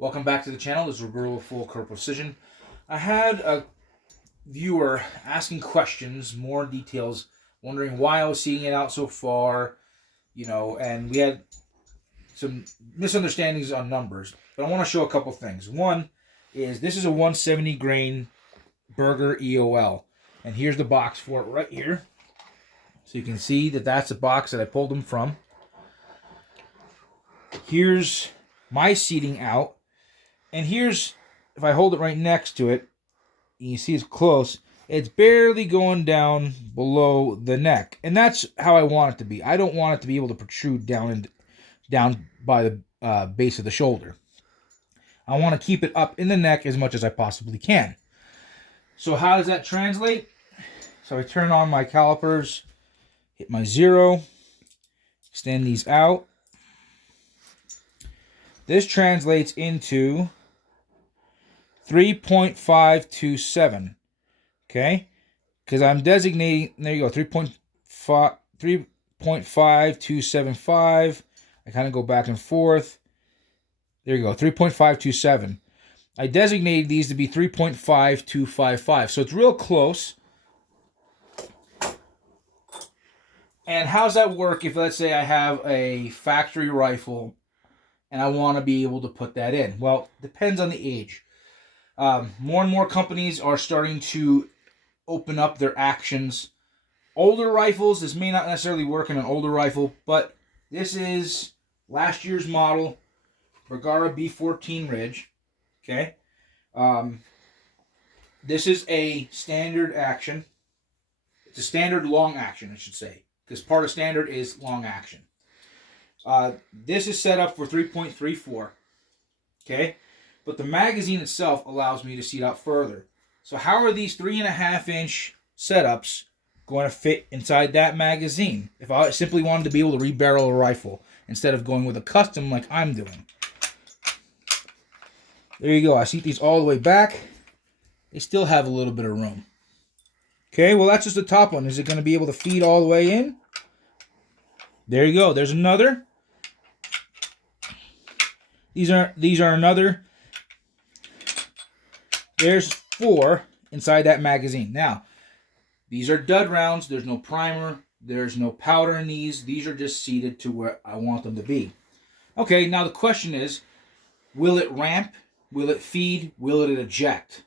Welcome back to the channel. This is Roberto Full Curve Precision. I had a viewer asking questions, more details, wondering why I was seeing it out so far, and we had some misunderstandings on numbers. But I want to show a couple things. One is this is a 170 grain Burger EOL, and here's the box for it right here. So you can see that that's the box that I pulled them from. Here's my seating out. And here's, if I hold it right next to it, you see it's close, it's barely going down below the neck. And that's how I want it to be. I don't want it to be able to protrude down by the base of the shoulder. I want to keep it up in the neck as much as I possibly can. So how does that translate? So I turn on my calipers, hit my 0, extend these out. This translates into 3.527, okay? Because I'm designating, there you go, 3.5275. I kind of go back and forth. There you go, 3.527. I designated these to be 3.5255, so it's real close. And how's that work if, let's say, I have a factory rifle and I want to be able to put that in? Well, depends on the age. More and more companies are starting to open up their actions. Older rifles, this may not necessarily work in an older rifle, but this is last year's model, Bergara B14 Ridge. Okay. This is a standard action. It's a standard long action, I should say, because part of standard is long action. This is set up for 3.34. Okay. But the magazine itself allows me to seat out further. So how are these 3.5-inch setups going to fit inside that magazine if I simply wanted to be able to rebarrel a rifle instead of going with a custom like I'm doing? There you go. I seat these all the way back. They still have a little bit of room. Okay, well that's just the top one. Is it going to be able to feed all the way in? There you go. There's another. These are another. There's 4 inside that magazine. Now, these are dud rounds. There's no primer. There's no powder in these. These are just seated to where I want them to be. Okay, now the question is, will it ramp? Will it feed? Will it eject?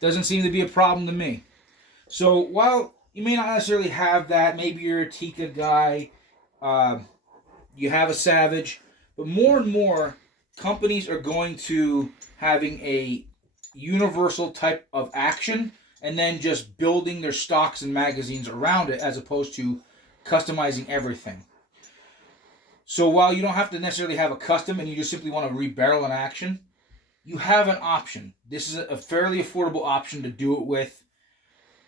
Doesn't seem to be a problem to me. So while you may not necessarily have that, maybe you're a Tika guy, you have a Savage, but more and more companies are going to having a universal type of action and then just building their stocks and magazines around it as opposed to customizing everything. So while you don't have to necessarily have a custom and you just simply want to rebarrel an action, you have an option. This is a fairly affordable option to do it with.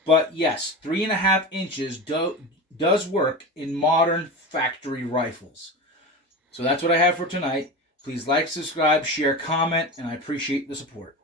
But yes, 3.5 inches does work in modern factory rifles. So that's what I have for tonight. Please like, subscribe, share, comment, and I appreciate the support.